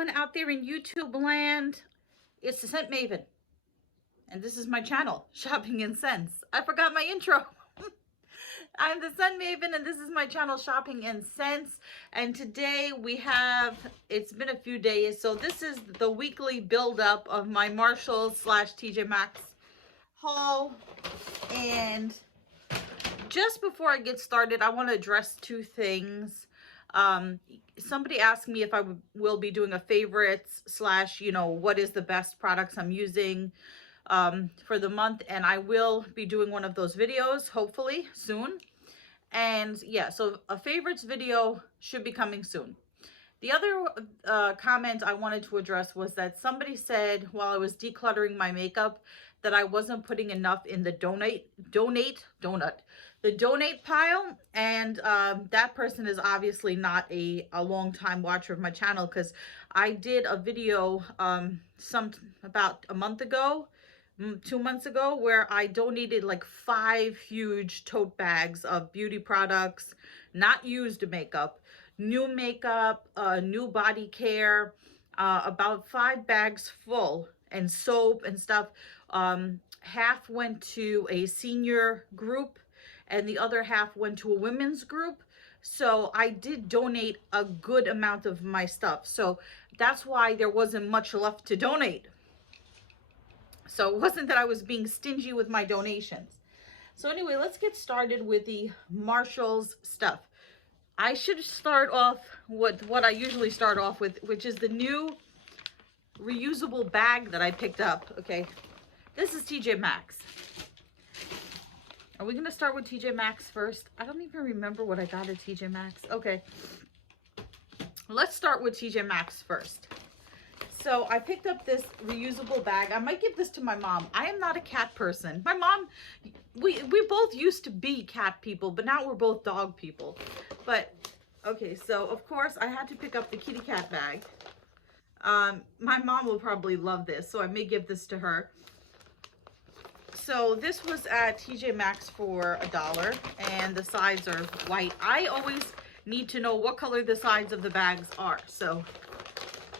everyone out there in YouTube land. It's the Scent Maven, and this is my channel, Shopping in Scents. I forgot my intro. I'm the Scent Maven, and this is my channel, Shopping in Scents. And today we have, it's been a few days, so this is the weekly build-up of my Marshalls / Tjmaxx haul. And just before I get started, I want to address two things. Somebody asked me if I will be doing a favorites / what is the best products I'm using for the month, and I will be doing one of those videos hopefully soon. And yeah, so a favorites video should be coming soon. The other comment I wanted to address was that somebody said while I was decluttering my makeup that I wasn't putting enough in the donate pile, and that person is obviously not a long time watcher of my channel, because I did a video about a month ago, 2 months ago, where I donated like 5 huge tote bags of beauty products, not used makeup, new body care, about 5 bags full, and soap and stuff. Half went to a senior group and the other half went to a women's group. So I did donate a good amount of my stuff. So that's why there wasn't much left to donate. So it wasn't that I was being stingy with my donations. So anyway, let's get started with the Marshalls stuff. I should start off with what I usually start off with, which is the new reusable bag that I picked up. Okay, this is Tjmaxx. Are we going to start with Tjmaxx first? I don't even remember what I got at Tjmaxx. Okay, let's start with Tjmaxx first. So I picked up this reusable bag. I might give this to my mom. I am not a cat person. My mom, we both used to be cat people, but now we're both dog people. But okay, so of course I had to pick up the kitty cat bag. My mom will probably love this, so I may give this to her. So this was at Tjmaxx for $1, and the sides are white. I always need to know what color the sides of the bags are. So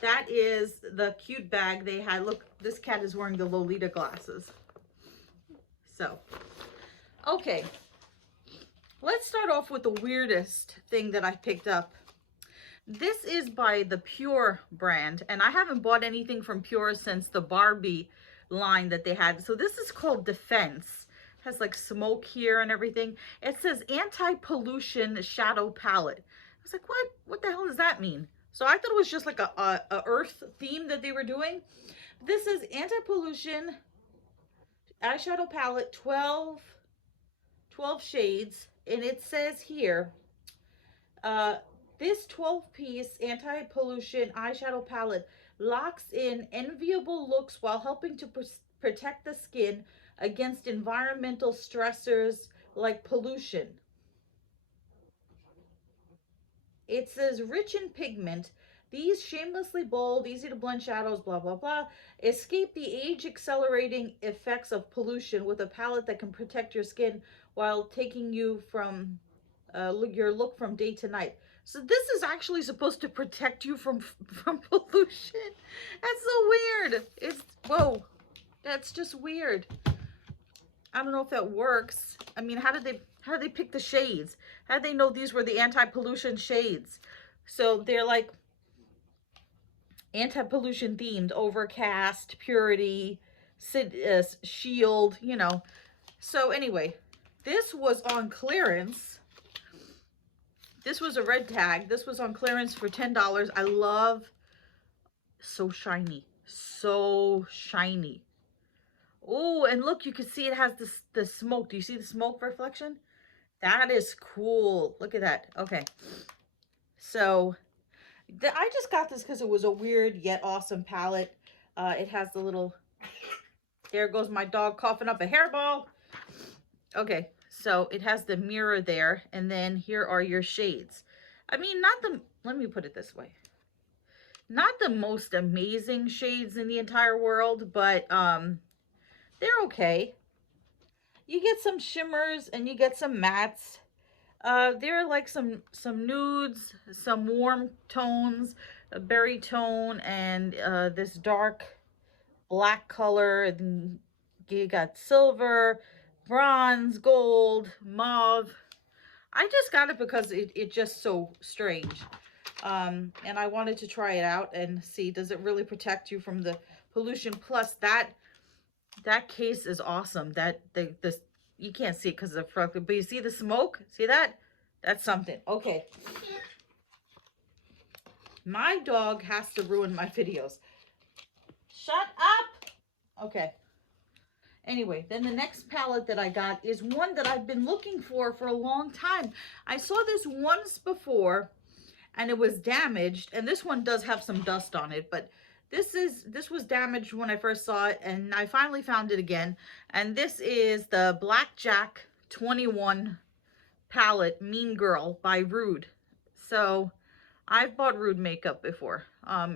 that is the cute bag they had. Look, this cat is wearing the Lolita glasses. So, okay. Let's start off with the weirdest thing that I picked up. This is by the Pur brand, and I haven't bought anything from Pur since the Barbie line that they had. So this is called Defense. It has like smoke here and everything. It says Anti-Pollution Shadow Palette. I was like, what the hell does that mean? So I thought it was just like a earth theme that they were doing. This is Anti-Pollution Eyeshadow Palette, 12 shades. And it says here, this 12-piece anti-pollution eyeshadow palette locks in enviable looks while helping to protect the skin against environmental stressors like pollution. It says rich in pigment, these shamelessly bold, easy to blend shadows, blah, blah, blah, escape the age-accelerating effects of pollution with a palette that can protect your skin while taking you from your look from day to night. So this is actually supposed to protect you from pollution. That's so weird. Whoa, that's just weird. I don't know if that works. I mean, how did they pick the shades? How did they know these were the anti-pollution shades? So they're like anti-pollution themed, overcast, purity, shield, So anyway, this was on clearance. This was a red tag. This was on clearance for $10. I love, so shiny, so shiny. Oh, and look, you can see it has the smoke. Do you see the smoke reflection? That is cool. Look at that. Okay. So I just got this because it was a weird yet awesome palette. It has the little, there goes my dog coughing up a hairball. Okay. So it has the mirror there, and then here are your shades. I mean, let me put it this way. Not the most amazing shades in the entire world, but they're okay. You get some shimmers and you get some mattes. There are like some nudes, some warm tones, a berry tone and this dark black color. And you got silver, bronze, gold, mauve. I just got it because it's just so strange. And I wanted to try it out and see, does it really protect you from the pollution? Plus that case is awesome. This, you can't see it because of the front, but you see the smoke? See that? That's something. Okay. My dog has to ruin my videos. Shut up! Okay. Anyway, then the next palette that I got is one that I've been looking for a long time. I saw this once before and it was damaged, and this one does have some dust on it, but this was damaged when I first saw it, and I finally found it again. And this is the Blackjack 21 palette Mean Girl by Rude. So I've bought Rude makeup before.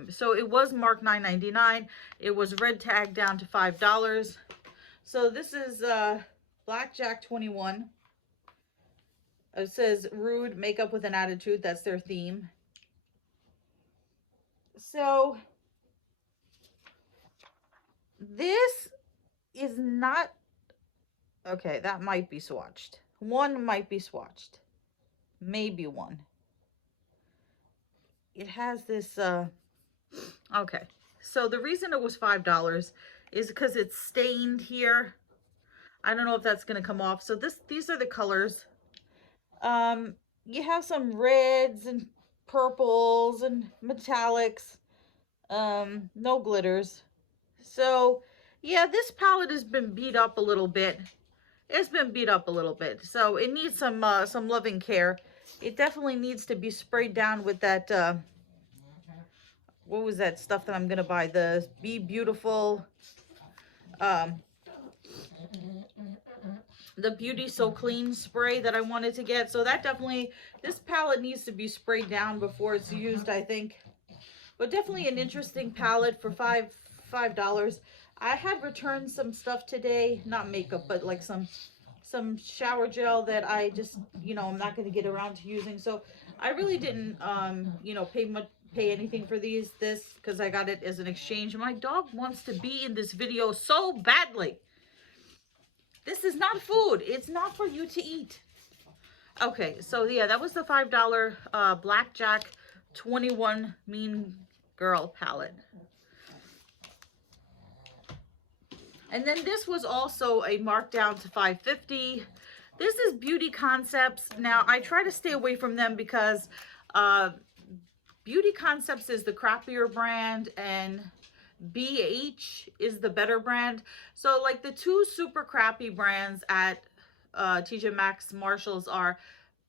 So it was marked $9.99. It was red tag down to $5. So this is Blackjack 21. It says Rude Makeup with an Attitude. That's their theme. So this is not... Okay, that might be swatched. One might be swatched. Maybe one. It has this... Okay. So the reason it was $5 is because it's stained here. I don't know if that's going to come off. So these are the colors. You have some reds and purples and metallics. No glitters. So yeah, this palette has been beat up a little bit. It's been beat up a little bit. So it needs some loving care. It definitely needs to be sprayed down with that, what was that stuff that I'm going to buy? The Be Beautiful, the Beauty So Clean spray that I wanted to get. So that definitely, this palette needs to be sprayed down before it's used, I think. But definitely an interesting palette for $5. I had returned some stuff today, not makeup, but like some shower gel that I just, you know, I'm not going to get around to using. So I really didn't, you know, pay anything for this because I got it as an exchange. My dog wants to be in this video so badly. This is not food. It's not for you to eat. Okay, so yeah, that was the $5 Blackjack 21 Mean Girl palette. And then this was also a markdown to $5.50. This is Beauty Concepts. Now, I try to stay away from them because Beauty Concepts is the crappier brand and BH is the better brand. So like the two super crappy brands at Tjmaxx Marshalls are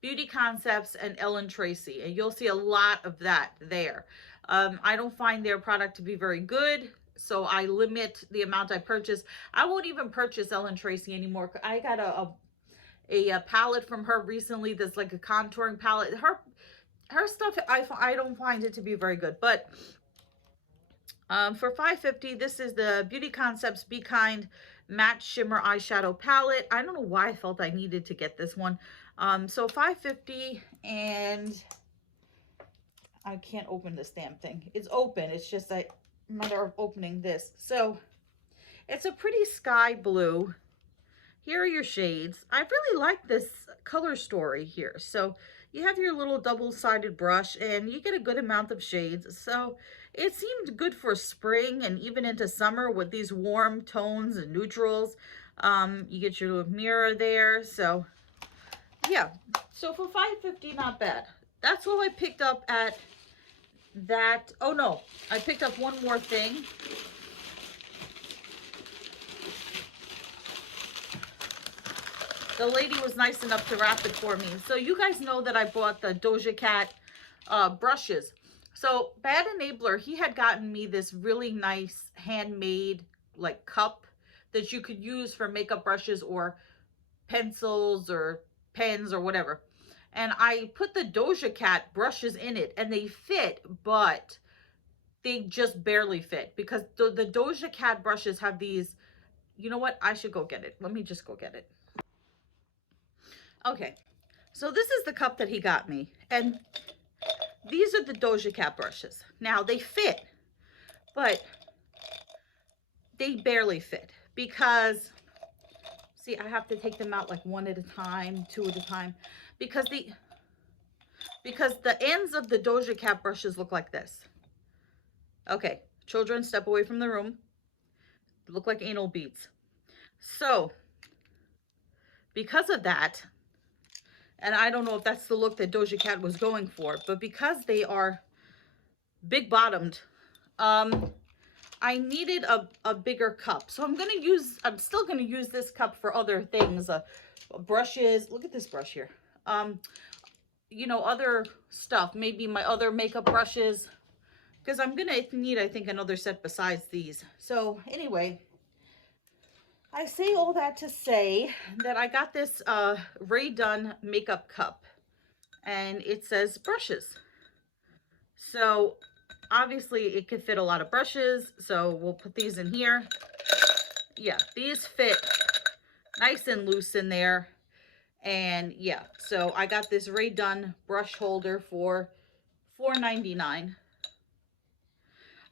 Beauty Concepts and Ellen Tracy, and you'll see a lot of that there. I don't find their product to be very good, so I limit the amount I purchase. I won't even purchase Ellen Tracy anymore. I got a palette from her recently that's like a contouring palette. Her stuff, I don't find it to be very good. But for $5.50, this is the Beauty Concepts Be Kind Matte Shimmer Eyeshadow Palette. I don't know why I felt I needed to get this one. So $5.50, and I can't open this damn thing. It's open. It's just a matter of opening this. So it's a pretty sky blue. Here are your shades. I really like this color story here. So you have your little double-sided brush and you get a good amount of shades. So it seemed good for spring and even into summer with these warm tones and neutrals. You get your little mirror there. So yeah, so for $5.50, not bad. That's what I picked up at that. Oh no, I picked up one more thing. The lady was nice enough to wrap it for me. So you guys know that I bought the Doja Cat brushes. So Bad Enabler, he had gotten me this really nice handmade like cup that you could use for makeup brushes or pencils or pens or whatever. And I put the Doja Cat brushes in it and they fit, but they just barely fit because the Doja Cat brushes have these, you know what? I should go get it. Let me just go get it. Okay, so this is the cup that he got me, and these are the Doja Cat brushes. Now they fit, but they barely fit because, see, I have to take them out like one at a time, two at a time, because the ends of the Doja Cat brushes look like this. Okay, children, step away from the room. They look like anal beads. So, because of that, and I don't know if that's the look that Doja Cat was going for, but because they are big bottomed, I needed a bigger cup. So I'm still gonna use this cup for other things, brushes. Look at this brush here. You know, other stuff, maybe my other makeup brushes, because I'm gonna need, I think, another set besides these. So anyway, I say all that to say that I got this Rae Dunn makeup cup, and it says brushes. So obviously it could fit a lot of brushes, so we'll put these in here. Yeah, these fit nice and loose in there. And yeah, so I got this Rae Dunn brush holder for $4.99.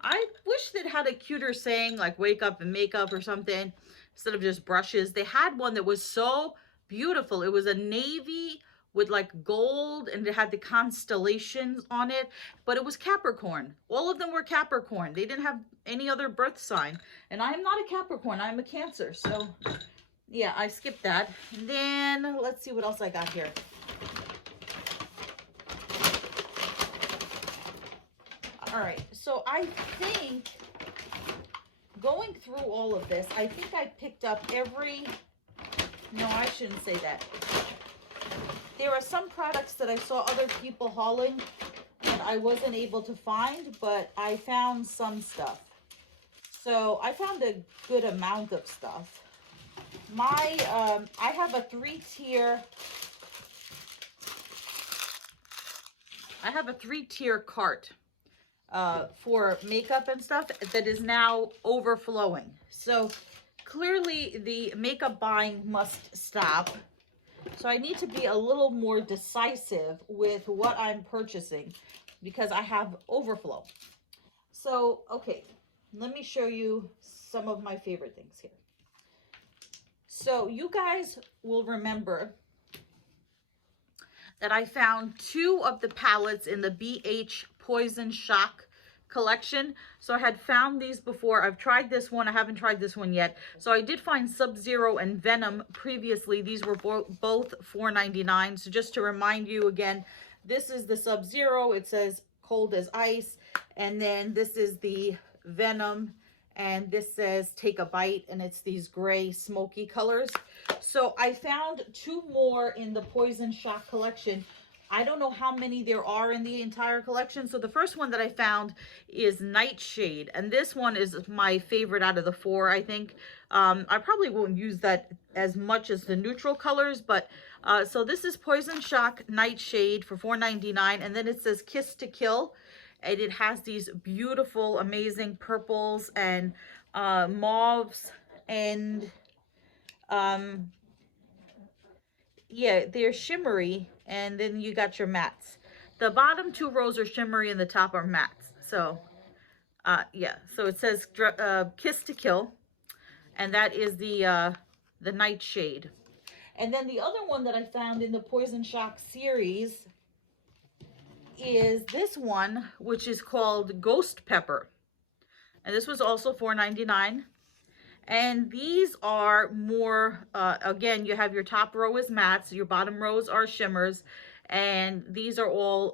I wish it had a cuter saying like wake up and makeup or something instead of just brushes. They had one that was so beautiful. It was a navy with like gold, and it had the constellations on it, but it was Capricorn. All of them were Capricorn. They didn't have any other birth sign. And I am not a Capricorn, I'm a Cancer. So yeah, I skipped that. And then let's see what else I got here. All right, so I think going through all of this, I think I picked up no, I shouldn't say that. There are some products that I saw other people hauling and I wasn't able to find, but I found some stuff. So I found a good amount of stuff. I have a three-tier cart for makeup and stuff that is now overflowing. So clearly the makeup buying must stop. So I need to be a little more decisive with what I'm purchasing because I have overflow. So, okay, let me show you some of my favorite things here. So you guys will remember that I found 2 of the palettes in the BH Poison Shock collection. So I had found these before. I've tried this one. I haven't tried this one yet. So I did find Sub-Zero and Venom previously. These were both $4.99. So just to remind you again, this is the Sub-Zero. It says cold as ice. And then this is the Venom. And this says take a bite. And it's these gray smoky colors. So I found 2 more in the Poison Shock collection. I don't know how many there are in the entire collection. So the first one that I found is Nightshade. And this one is my favorite out of the 4, I think. I probably won't use that as much as the neutral colors. But so this is Poison Shock Nightshade for $4.99. And then it says Kiss to Kill. And it has these beautiful, amazing purples and mauves. And yeah, they're shimmery, and then you got your mattes. The bottom 2 rows are shimmery and the top are mattes. So yeah, so it says Kiss to Kill, and that is the Nightshade. And then the other one that I found in the Poison Shock series is this one, which is called Ghost Pepper, and this was also $4.99. And these are more, again, you have your top row is mattes, your bottom rows are shimmers, and these are all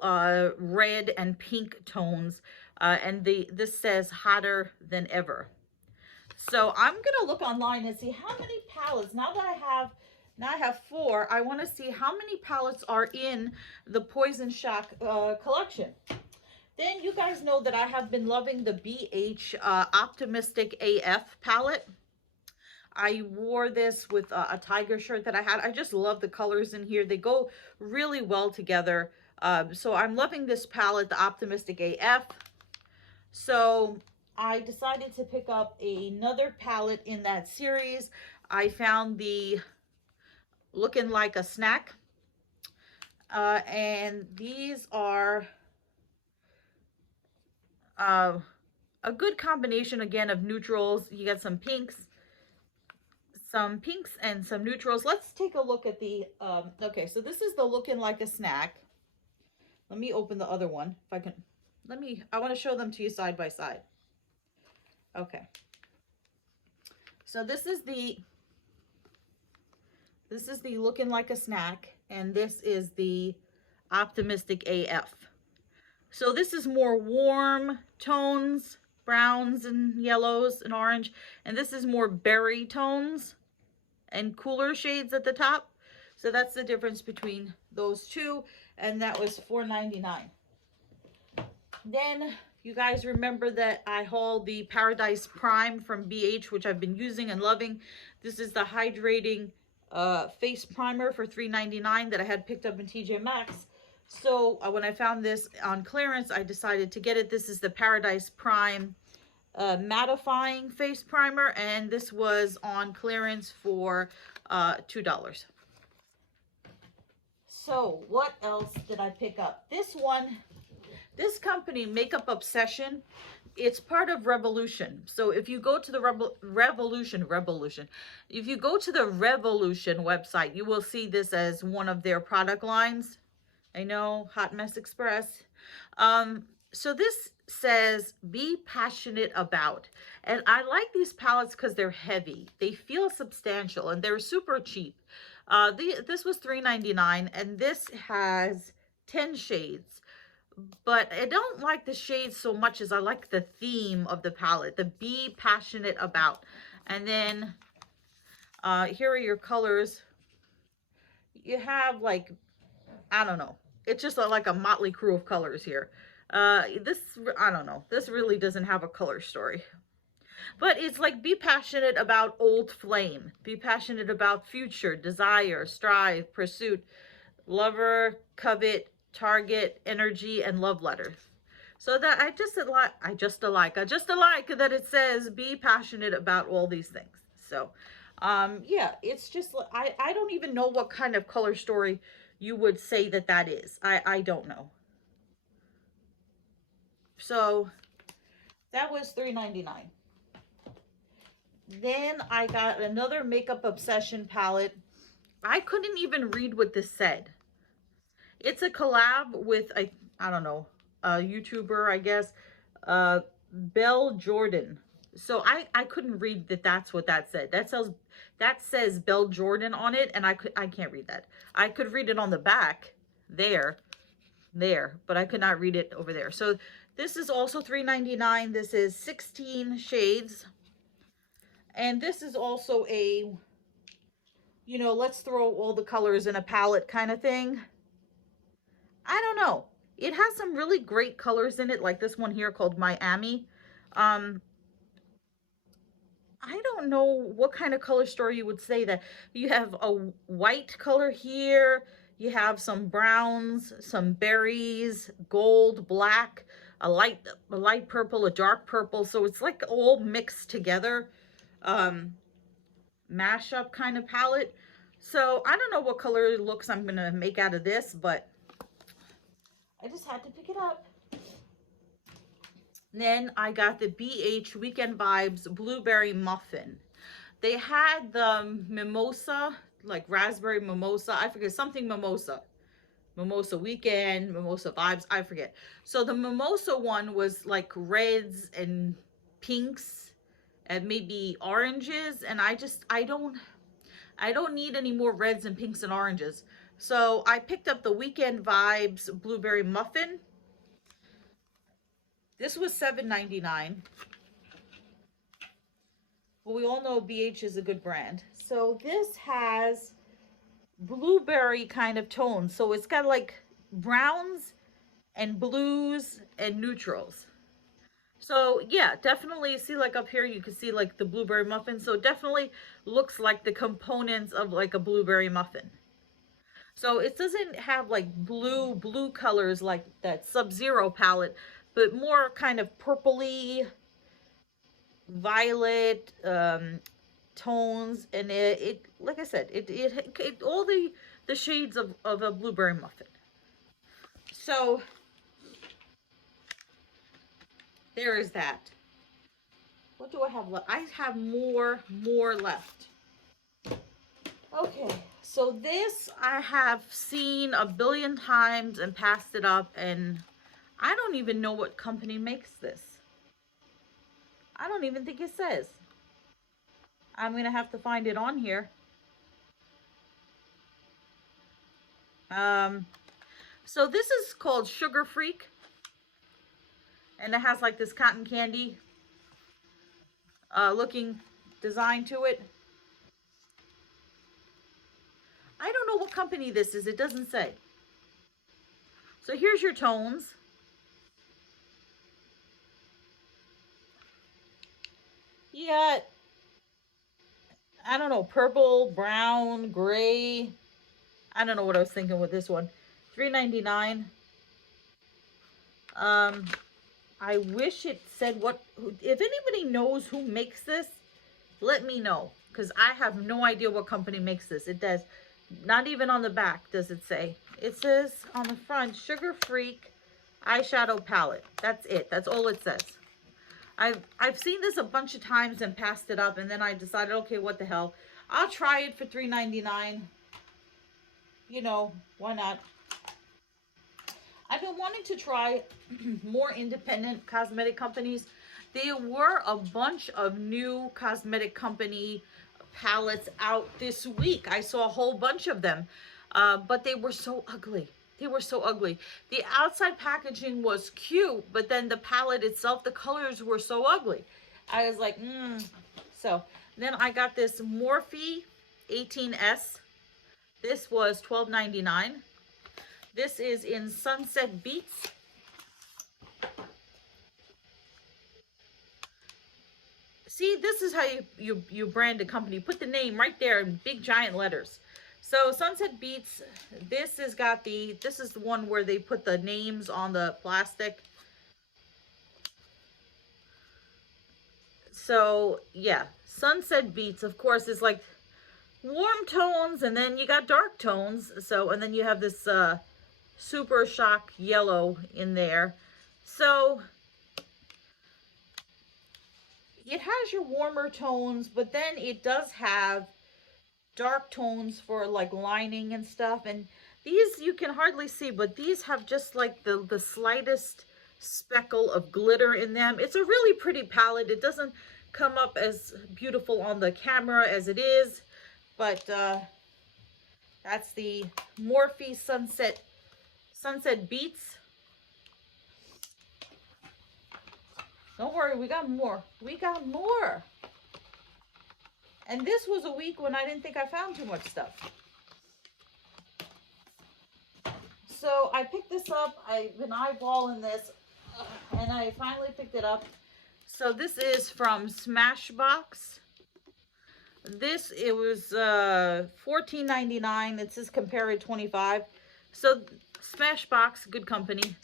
red and pink tones. And this says Hotter Than Ever. So I'm going to look online and see how many palettes, now I have 4, I want to see how many palettes are in the Poison Shock collection. Then you guys know that I have been loving the BH Optimistic AF palette. I wore this with a tiger shirt that I had. I just love the colors in here. They go really well together. So I'm loving this palette, the Optimistic AF. So I decided to pick up another palette in that series. I found the Looking Like a Snack. And these are a good combination again of neutrals. You get some pinks and some neutrals. Let's take a look at the, okay, so this is the Looking Like a Snack. Let me open the other one if I can. I want to show them to you side by side. Okay. So this is the Looking Like a Snack, and this is the Optimistic AF. So this is more warm tones, browns and yellows and orange, and this is more berry tones and cooler shades at the top. So that's the difference between those two, and that was $4.99. Then you guys remember that I hauled the Paradise Prime from BH, which I've been using and loving. This is the hydrating face primer for $3.99 that I had picked up in Tjmaxx. So when I found this on clearance, I decided to get it. This is the Paradise Prime mattifying face primer, and this was on clearance for $2. So what else did I pick up? This company, Makeup Obsession, it's part of Revolution. So if you go to the Revolution, if you go to the Revolution website, you will see this as one of their product lines. I know, Hot Mess Express. So this says, be passionate about. And I like these palettes because they're heavy. They feel substantial, and they're super cheap. This was $3.99, and this has 10 shades. But I don't like the shades so much as I like the theme of the palette, the be passionate about. And then here are your colors. You have like, I don't know. It's just like a motley crew of colors here. I don't know. This really doesn't have a color story. But it's like, be passionate about old flame. Be passionate about future, desire, strive, pursuit, lover, covet, target, energy, and love letter. So that I just like that it says be passionate about all these things. So yeah, it's just, I don't even know what kind of color story you would say that is. I don't know. So that was $3.99. Then I got another Makeup Obsession palette. I couldn't even read what this said. It's a collab with I don't know, a YouTuber, I guess, Belle Jordan. So I couldn't read that's what that said. That says Belle Jordan on it, and I can't read that. I could read it on the back there, but I could not read it over there. So this is also $3.99. This is 16 shades. And this is also a, you know, let's throw all the colors in a palette kind of thing. I don't know. It has some really great colors in it, like this one here called Miami. I don't know what kind of color story you would say that. You have a white color here. You have some browns, some berries, gold, black, a light purple, a dark purple. So it's like all mixed together. Mashup kind of palette. So I don't know what color looks I'm gonna make out of this, but I just had to pick it up. Then I got the BH Weekend Vibes Blueberry Muffin. They had the mimosa, like raspberry mimosa, I forget, something mimosa weekend, mimosa vibes, I forget. So the mimosa one was like reds and pinks and maybe oranges, and I don't need any more reds and pinks and oranges. So I picked up the Weekend Vibes Blueberry Muffin. This was $7.99. Well, we all know BH is a good brand. So this has blueberry kind of tones. So it's got like browns and blues and neutrals. So yeah, definitely see, like up here you can see like the blueberry muffin. So it definitely looks like the components of like a blueberry muffin. So it doesn't have like blue colors like that Sub-Zero palette, but more kind of purpley, violet tones, and it like I said, it all the shades of a blueberry muffin. So there is that. What do I have left? I have more left. Okay, so this I have seen a billion times and passed it up, and I don't even know what company makes this. I don't even think it says. I'm gonna have to find it on here. So this is called Sugar Freak, and it has like this cotton candy looking design to it. I don't know what company this is. It doesn't say. So here's your tones. You got, I don't know, purple, brown, gray. I don't know what I was thinking with this one. $3.99. I wish it said what, if anybody knows who makes this, let me know, because I have no idea what company makes this. It does not even on the back does it say. It says on the front, Sugar Freak eyeshadow palette. That's it. That's all it says. I've seen this a bunch of times and passed it up, and then I decided, okay, what the hell, I'll try it for $3.99. You know, why not? I've been wanting to try more independent cosmetic companies. There were a bunch of new cosmetic company palettes out this week. I saw a whole bunch of them, but they were so ugly. They were so ugly. The outside packaging was cute, but then the palette itself, the colors were so ugly. I was like, So then I got this Morphe 18S. This was $12.99. This is in Sunset Beats. See, this is how you brand a company. You put the name right there in big giant letters. So Sunset Beats, this has got this is the one where they put the names on the plastic. So yeah, Sunset Beats, of course, is like warm tones, and then you got dark tones. So, and then you have this Super Shock yellow in there. So it has your warmer tones, but then it does have dark tones for like lining and stuff. And these you can hardly see, but these have just like the slightest speckle of glitter in them. It's a really pretty palette. It doesn't come up as beautiful on the camera as it is, but that's the Morphe Sunset Beats. Don't worry, we got more. We got more. And this was a week when I didn't think I found too much stuff. So I picked this up. I've been eyeballing this, and I finally picked it up. So this is from Smashbox. This, it was $14.99. It says compare it 25. So Smashbox, good company.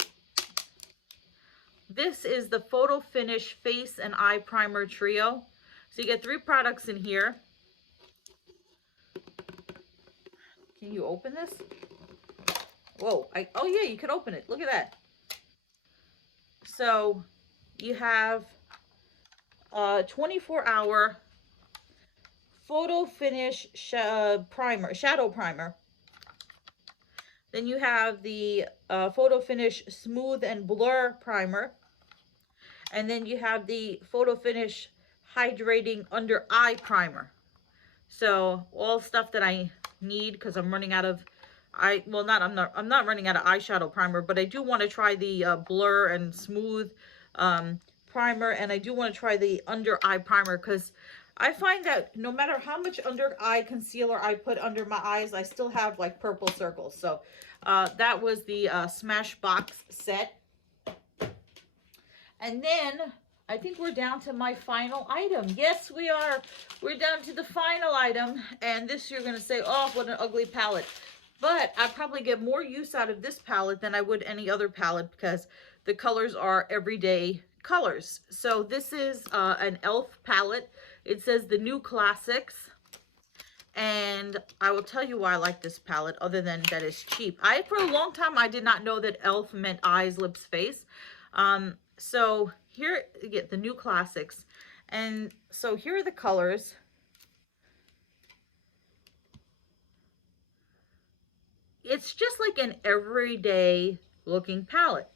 This is the Photo Finish Face and Eye Primer Trio. So you get 3 products in here. Can you open this? Whoa, oh yeah, you can open it. Look at that. So you have a 24-hour Photo Finish primer, shadow primer. Then you have the Photo Finish Smooth and Blur Primer. And then you have the Photo Finish Hydrating Under Eye Primer. So all stuff that I need, because I'm running out of I'm not running out of eyeshadow primer, but I do want to try the Blur and Smooth primer, and I do want to try the under eye primer, because I find that no matter how much under eye concealer I put under my eyes, I still have like purple circles. So that was the Smashbox set. And then I think we're down to my final item. Yes, we are. We're down to the final item. And this, you're going to say, oh, what an ugly palette. But I probably get more use out of this palette than I would any other palette, because the colors are everyday colors. So this is an e.l.f. palette. It says the new classics. And I will tell you why I like this palette, other than that it's cheap. For a long time, I did not know that e.l.f. meant eyes, lips, face. So here you get the new classics. And so here are the colors. It's just like an everyday looking palette.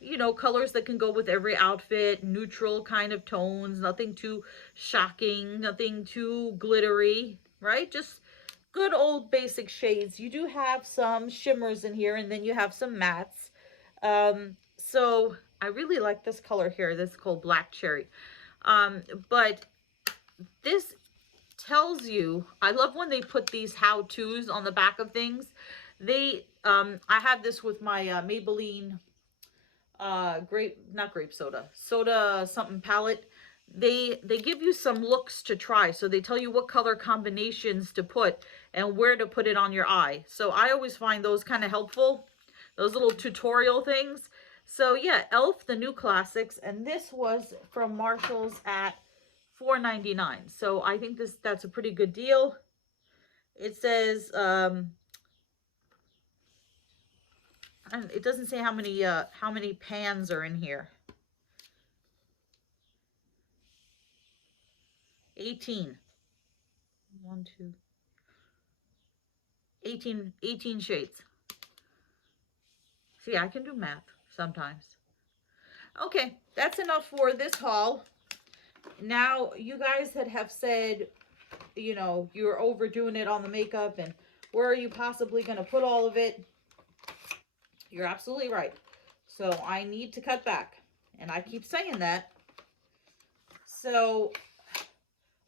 You know, colors that can go with every outfit, neutral kind of tones, nothing too shocking, nothing too glittery, right? Just good old basic shades. You do have some shimmers in here, and then you have some mattes. So I really like this color here. This is called Black Cherry. But this tells you, I love when they put these how-tos on the back of things. They, I have this with my Maybelline not grape soda something palette. They give you some looks to try, so they tell you what color combinations to put and where to put it on your eye. So I always find those kind of helpful, those little tutorial things. So yeah, Elf, the new classics, and this was from Marshall's at $4.99. So I think that's a pretty good deal. It says and it doesn't say how many pans are in here. 18. 1, 2. 18 shades. See, I can do math sometimes. Okay, that's enough for this haul. Now, you guys have said, you know, you're overdoing it on the makeup, and where are you possibly going to put all of it? You're absolutely right. So I need to cut back, and I keep saying that. So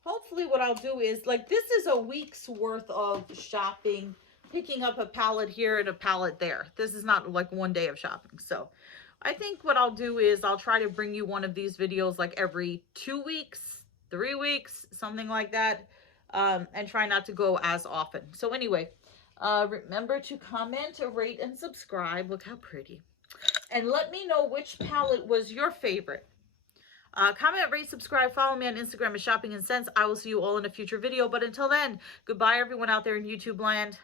hopefully what I'll do is, like, this is a week's worth of shopping, picking up a palette here and a palette there. This is not like one day of shopping. So I think what I'll do is I'll try to bring you one of these videos like every 2 weeks, 3 weeks, something like that, and try not to go as often. So anyway, remember to comment, rate, and subscribe. Look how pretty. And let me know which palette was your favorite. Comment, rate, subscribe, follow me on Instagram at Shopping and Sense. I will see you all in a future video. But until then, goodbye everyone out there in YouTube land.